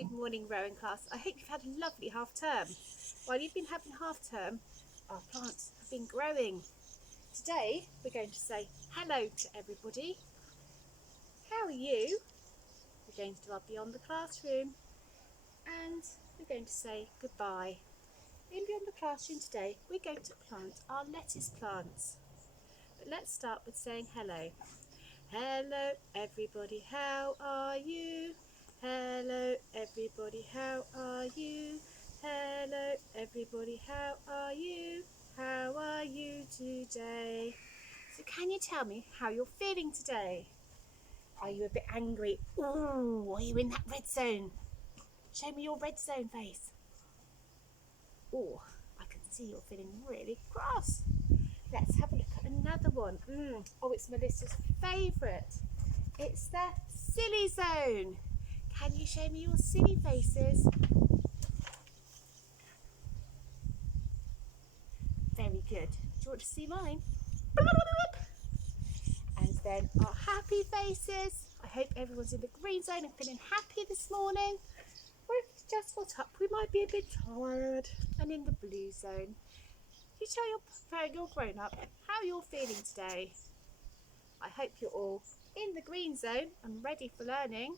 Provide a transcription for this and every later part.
Good morning, rowing class. I hope you've had a lovely half term. While you've been having half term, our plants have been growing. Today we're going to say hello to everybody. How are you? We're going to do our beyond the classroom and we're going to say goodbye. In beyond the classroom today we're going to plant our lettuce plants. But let's start with saying hello. Hello everybody, how are you? Hello everybody, how are you? Hello everybody, how are you? How are you today? So can you tell me how you're feeling today? Are you a bit angry? Ooh, are you in that red zone? Show me your red zone face. Oh, I can see you're feeling really cross. Let's have a look at another one. Oh, it's Melissa's favourite. It's the silly zone. Can you show me your silly faces? Very good. Do you want to see mine? And then our happy faces. I hope everyone's in the green zone and feeling happy this morning. Or if it's just got up, we might be a bit tired. And in the blue zone. You tell your grown up how you're feeling today. I hope you're all in the green zone and ready for learning.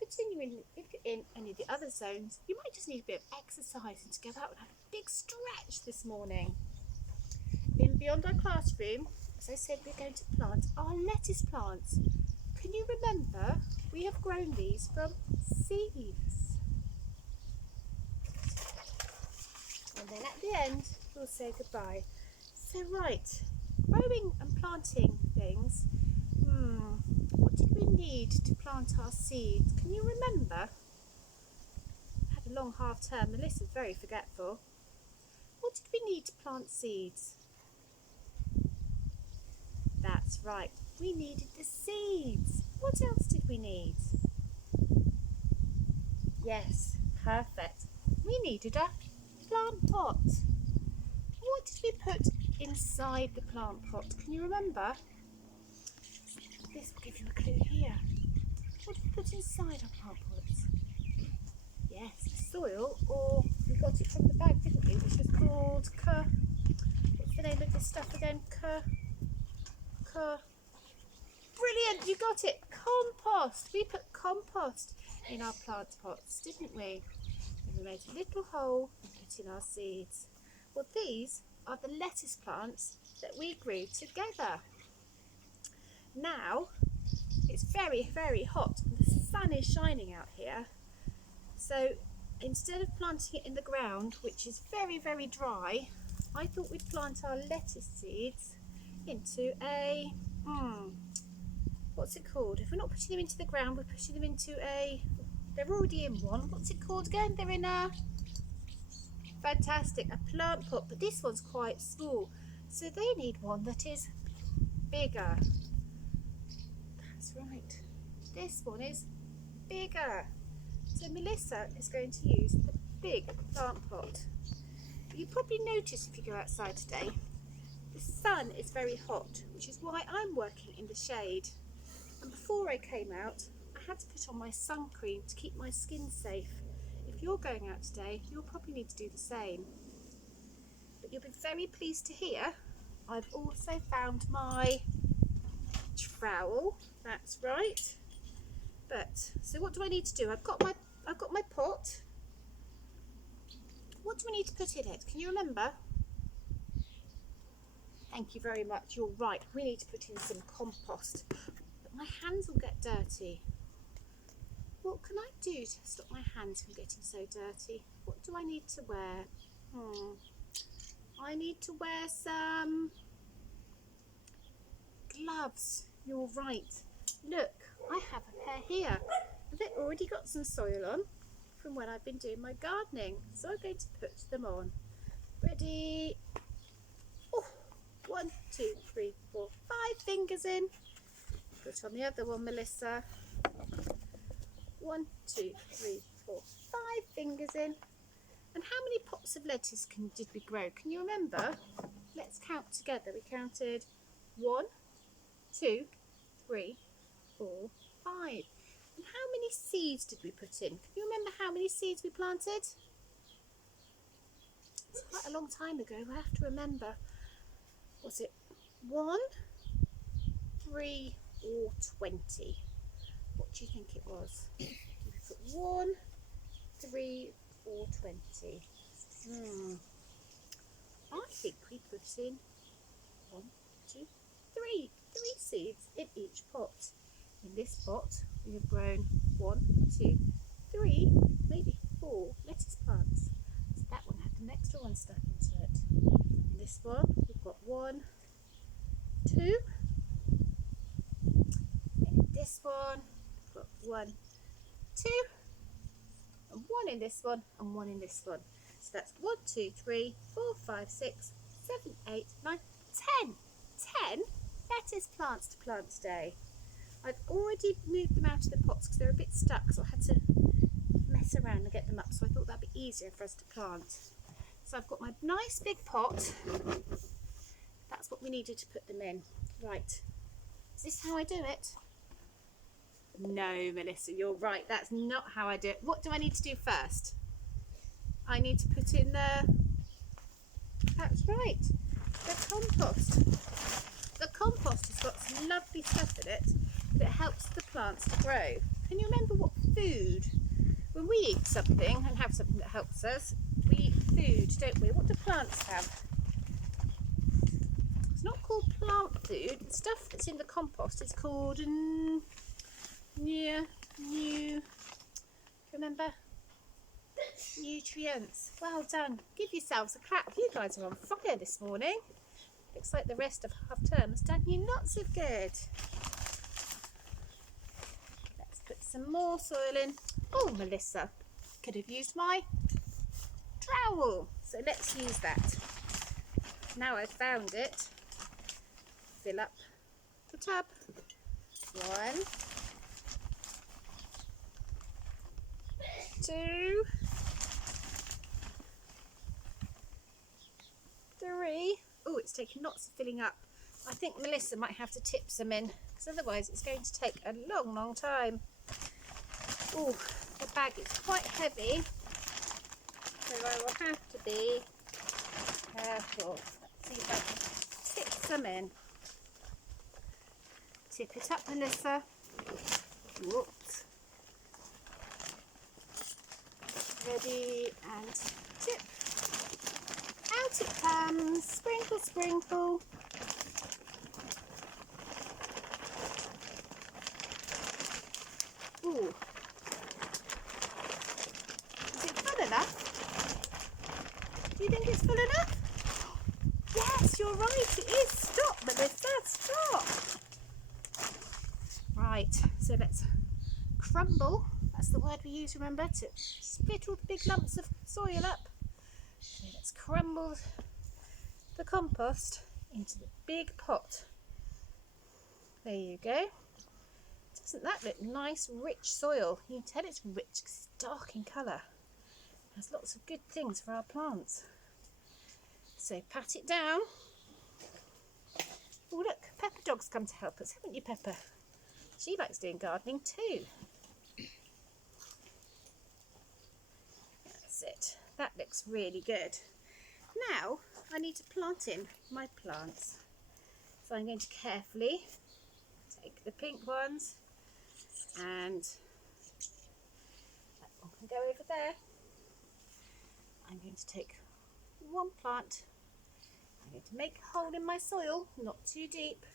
Continuing, if you're in any of the other zones, you might just need a bit of exercise and to go out and have a big stretch this morning. In beyond our classroom, as I said, we're going to plant our lettuce plants. Can you remember we have grown these from seeds? And then at the end, we'll say goodbye. So right, growing and planting things. What did we need to plant our seeds? Can you remember? Had a long half term. Melissa's very forgetful. What did we need to plant seeds? That's right. We needed the seeds. What else did we need? Yes, perfect. We needed a plant pot. What did we put inside the plant pot? Can you remember? This will give you a clue here. What did we put inside our plant pots? Yes, soil, or we got it from the bag, didn't we? Which was called what's the name of this stuff again? Brilliant, you got it. Compost. We put compost in our plant pots, didn't we? And we made a little hole and put in our seeds. Well, these are the lettuce plants that we grew together. Now, it's very, very hot and the sun is shining out here. So instead of planting it in the ground, which is very, very dry, I thought we'd plant our lettuce seeds into a, what's it called? If we're not putting them into the ground, we're putting them into they're already in one. What's it called again? They're in a plant pot, but this one's quite small. So they need one that is bigger. That's right. This one is bigger. So Melissa is going to use the big plant pot. You probably notice if you go outside today, the sun is very hot, which is why I'm working in the shade. And before I came out, I had to put on my sun cream to keep my skin safe. If you're going out today, you'll probably need to do the same. But you'll be very pleased to hear I've also found my trowel. That's right. So what do I need to do? I've got my pot. What do we need to put in it? Can you remember? Thank you very much. You're right. We need to put in some compost. But my hands will get dirty. What can I do to stop my hands from getting so dirty? What do I need to wear? I need to wear some gloves. You're right. Look, I have a pair here. They've already got some soil on from when I've been doing my gardening. So I'm going to put them on. Ready? Oh, 1, 2, 3, 4, 5 fingers in. Put on the other one, Melissa. 1, 2, 3, 4, 5 fingers in. And how many pots of lettuce did we grow? Can you remember? Let's count together. We counted 1, 2, 3, 4, 5. And how many seeds did we put in? Can you remember how many seeds we planted? It's quite a long time ago. I have to remember. Was it 1, 3 or 20? What do you think it was? Did we put 1, 3 or 20? I think we put in 1, 2, 3. 3 seeds in each pot. In this pot we have grown 1, 2, 3, maybe 4 lettuce plants. So that one had an extra one stuck into it. In this one we've got 1, 2. And in this one we've got 1, 2. And 1 in this one and 1 in this one. So that's 1, 2, 3, 4, 5, 6, 7, 8, 9, 10. 10 lettuce plants to plant today. I've already moved them out of the pots because they're a bit stuck, so I had to mess around and get them up, so I thought that'd be easier for us to plant. So I've got my nice big pot. That's what we needed to put them in. Right, is this how I do it? No, Melissa, you're right, that's not how I do it. What do I need to do first? I need to put in that's right, the compost. The compost has got some lovely stuff in it that helps the plants to grow. Can you remember what food, when we eat something and have something that helps us, we eat food, don't we? What do plants have? It's not called plant food. The stuff that's in the compost is called remember? Nutrients. Well done. Give yourselves a clap. You guys are on fire this morning. Looks like the rest of half term has done you lots of good. Let's put some more soil in. Oh, Melissa, could have used my trowel. So let's use that. Now I've found it, fill up the tub. 1, 2, 3. Oh, it's taking lots of filling up. I think Melissa might have to tip some in, because otherwise it's going to take a long, long time. Oh, the bag is quite heavy, so I will have to be careful. Let's see if I can tip some in. Tip it up, Melissa. Whoops. Ready and tip. Out it comes. Sprinkle, sprinkle. Ooh. Is it full enough? Do you think it's full enough? Yes, you're right. It is. Stop, Melissa. Stop. Right. So let's crumble. That's the word we use, remember, to split all the big lumps of soil up. So let's crumble the compost into the big pot. There you go. Doesn't that look nice, rich soil? You can tell it's rich because it's dark in colour. It has lots of good things for our plants. So pat it down. Oh look, Pepper Dog's come to help us, haven't you, Pepper? She likes doing gardening too. That's it. That looks really good. Now I need to plant in my plants. So I'm going to carefully take the pink ones, and that one can go over there. I'm going to take one plant. I'm going to make a hole in my soil, not too deep,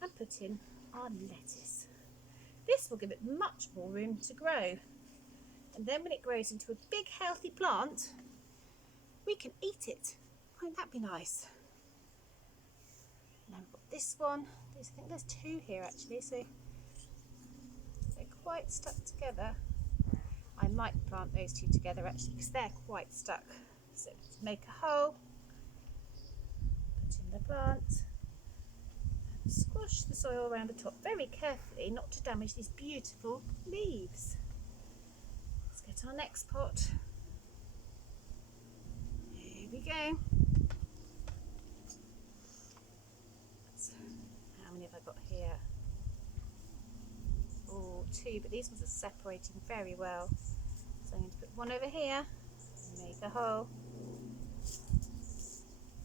and put in our lettuce. This will give it much more room to grow. And then when it grows into a big healthy plant, we can eat it. Won't that be nice? And I've got this one. I think there's 2 here actually, so they're quite stuck together. I might plant those 2 together actually because they're quite stuck. So let's make a hole, put in the plant, and squash the soil around the top very carefully, not to damage these beautiful leaves. Let's get our next pot. Here we go. How many have I got here? Oh, two, but these ones are separating very well. So I'm going to put one over here, make a hole,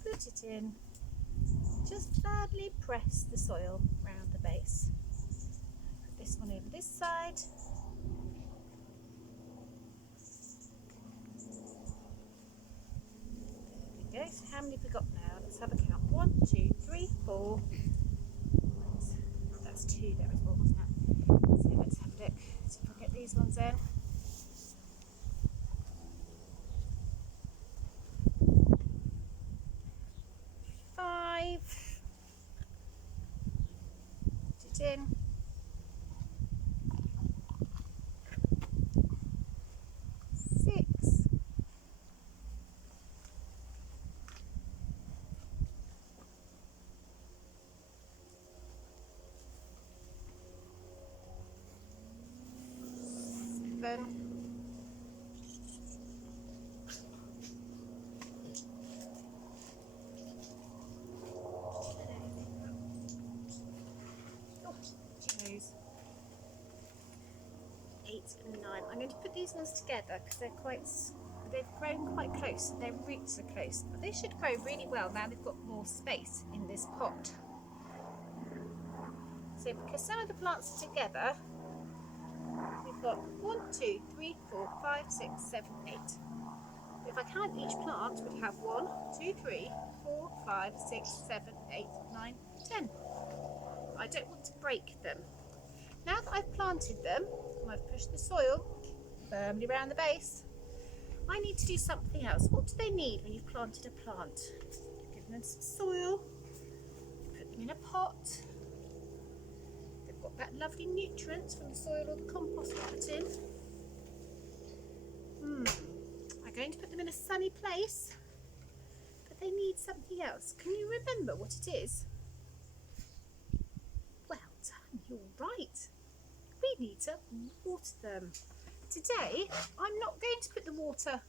put it in, just firmly press the soil around the base. Put this one over this side. There we go. So how many have we got now? Let's have a count. 1, 2, 3, 4. That's 2 there as well, wasn't it? So let's have a look. See if I get these ones in. 5. Put it in. 6. 7. Oh, geez. 8 and 9. I'm going to put these ones together because they've grown quite close. Their roots are close, but they should grow really well now they've got more space in this pot. So because some of the plants are together, we've got 1, 2, 3, 4, 5, 6, 7, 8. If I count each plant, we'd have 1, 2, 3, 4, 5, 6, 7, 8, 9, 10. I don't want to break them. Now that I've planted them, and I've pushed the soil firmly around the base, I need to do something else. What do they need when you've planted a plant? Give them some soil, put them in a pot. They've got that lovely nutrients from the soil or the compost I put in. I'm going to put them in a sunny place, but they need something else. Can you remember what it is? Well done, you're right. We need to water them. Today, I'm not going to put the water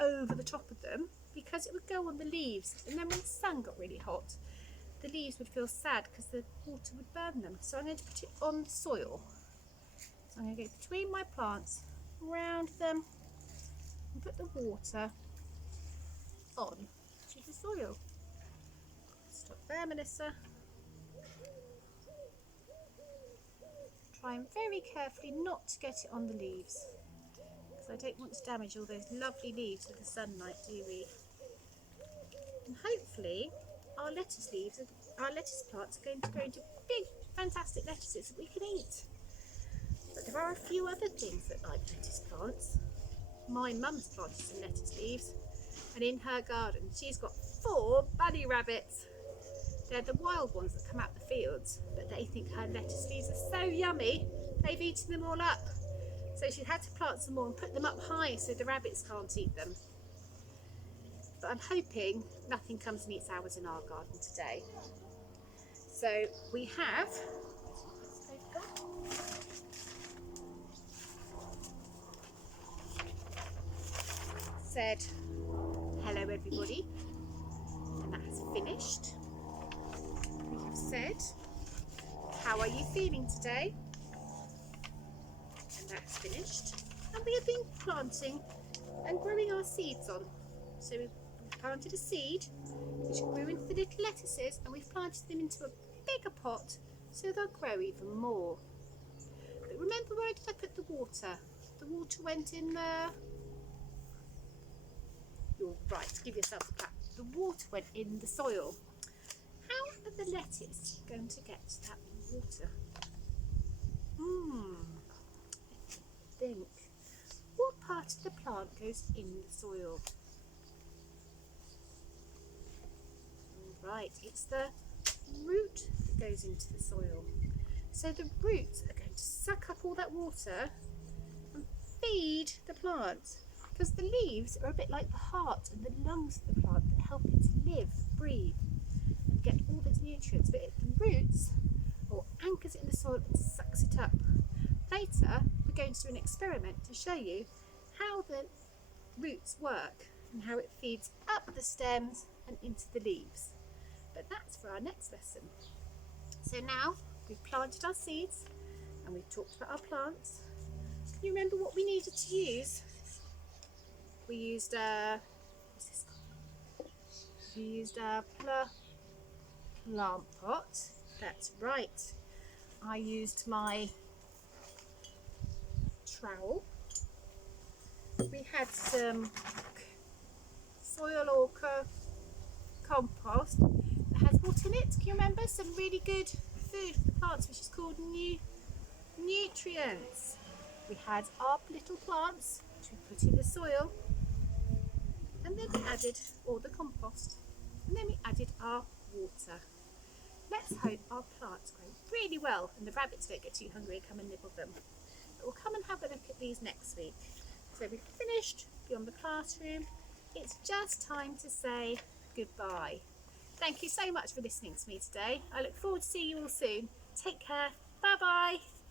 over the top of them because it would go on the leaves, and then when the sun got really hot, the leaves would feel sad because the water would burn them. So I'm going to put it on the soil. So I'm going to go between my plants, around them, and put the water on to the soil. Stop there, Melissa. Trying very carefully not to get it on the leaves, because I don't want to damage all those lovely leaves with the sunlight, do we? And hopefully our lettuce plants are going to grow into big, fantastic lettuces that we can eat. But there are a few other things that like lettuce plants. My mum's planted some lettuce leaves, and in her garden she's got 4 bunny rabbits. They're the wild ones that come out the fields, but they think her lettuce leaves are so yummy, they've eaten them all up. So she had to plant some more and put them up high so the rabbits can't eat them. But I'm hoping nothing comes and eats ours in our garden today. So we have said hello everybody, and that has finished. We have said, how are you feeling today? And that's finished. And we have been planting and growing our seeds on. So we've planted a seed which grew into the little lettuces, and we've planted them into a bigger pot so they'll grow even more. But remember, where did I put the water? The water went in there. You're right, give yourself a clap. The water went in the soil. How are the lettuce going to get that water? I think. What part of the plant goes in the soil? Right, it's the root that goes into the soil. So the roots are going to suck up all that water and feed the plant. Because the leaves are a bit like the heart and the lungs of the plant that help it to live, breathe, and get all those nutrients. But the roots anchors it in the soil and sucks it up. Later, we're going to do an experiment to show you how the roots work and how it feeds up the stems and into the leaves. But that's for our next lesson. So now we've planted our seeds, And we've talked about our plants. Can you remember what we needed to use? We used what's this called? We used a plant pot. That's right. I used my trowel. We had some soil or compost that has what in it? Can you remember? Some really good food for the plants, which is called nutrients. We had our little plants, which we put in the soil, and then we added all the compost, and then we added our water. Let's hope our plants grow really well and the rabbits don't get too hungry and come and nibble them. But we'll come and have a look at these next week. So we've finished Beyond the Classroom. It's just time to say goodbye. Thank you so much for listening to me today. I look forward to seeing you all soon. Take care. Bye bye.